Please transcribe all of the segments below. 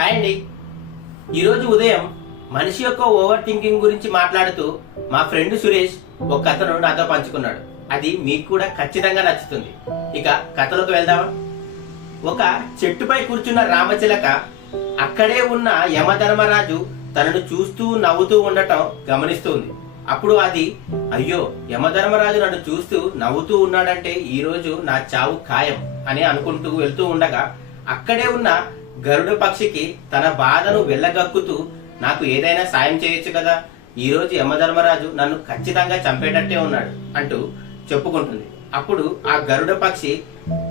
Hi అండి. ఈరోజు ఉదయం మనిషి యొక్క ఓవర్ థింకింగ్ గురించి మాట్లాడుతూ మా ఫ్రెండ్ సురేష్ ఒక కథను నాతో పంచుకున్నాడు. అది మీకు కూడా ఖచ్చితంగా నచ్చుతుంది. ఇక కథలోకి వెళ్దామా? ఒక చెట్టుపై కూర్చున్న రామచిలక అక్కడే ఉన్న యమధర్మరాజు తనను చూస్తూ నవ్వుతూ ఉండటం గమనిస్తుంది. అప్పుడు అది, అయ్యో, యమధర్మరాజు నన్ను చూస్తూ నవ్వుతూ ఉన్నాడంటే ఈ రోజు నా చావు ఖాయం అని అనుకుంటూ వెళ్తూ ఉండగా అక్కడే ఉన్న గరుడ పక్షికి తన బాధను వెళ్ళగక్కుతూ, నాకు ఏదైనా సాయం చేయొచ్చు కదా, ఈ రోజు యమధర్మరాజు నన్ను ఖచ్చితంగా చంపేటట్టే ఉన్నాడు అంటూ చెప్పుకుంటుంది. అప్పుడు ఆ గరుడ పక్షి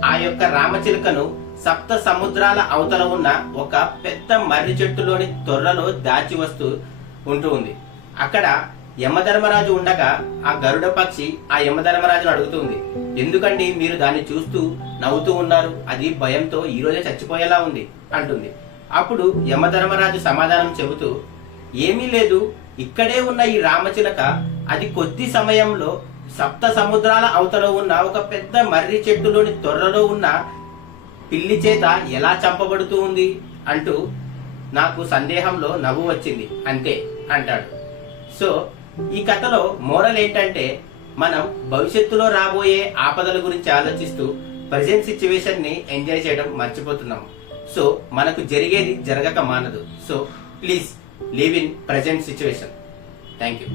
ఆ యొక్క రామచిలుకను సప్త సముద్రాల అవతల ఉన్న ఒక పెద్ద మర్రి చెట్టులోని తొర్రలో దాచి వస్తూ ఉంటూ ఉంది. అక్కడ యమధర్మరాజు ఉండగా ఆ గరుడ పక్షి ఆ యమధర్మరాజును అడుగుతుంది, ఎందుకండి మీరు దాన్ని చూస్తూ నవ్వుతూ ఉన్నారు? అది భయంతో ఈ రోజే చచ్చిపోయేలా ఉంది అంటుంది. అప్పుడు యమధర్మరాజు సమాధానం చెబుతూ, ఏమీ లేదు, ఇక్కడే ఉన్న ఈ రామచిలక అది కొద్ది సమయంలో సప్త సముద్రాల అవతల ఉన్న ఒక పెద్ద మర్రి చెట్టులోని తొర్రలో ఉన్న పిల్లి చేత ఎలా చంపబడుతూ ఉంది అంటూ నాకు సందేహంలో నవ్వు వచ్చింది అంతే అంటాడు. సో ఈ కథలో మోరల్ ఏంటంటే, మనం భవిష్యత్తులో రాబోయే ఆపదల గురించి ఆలోచిస్తూ ప్రజెంట్ సిచ్యువేషన్ ని ఎంజాయ్ చేయడం మర్చిపోతున్నాము. సో మనకు జరిగేది జరగక మానదు. So please live in present situation. Thank you.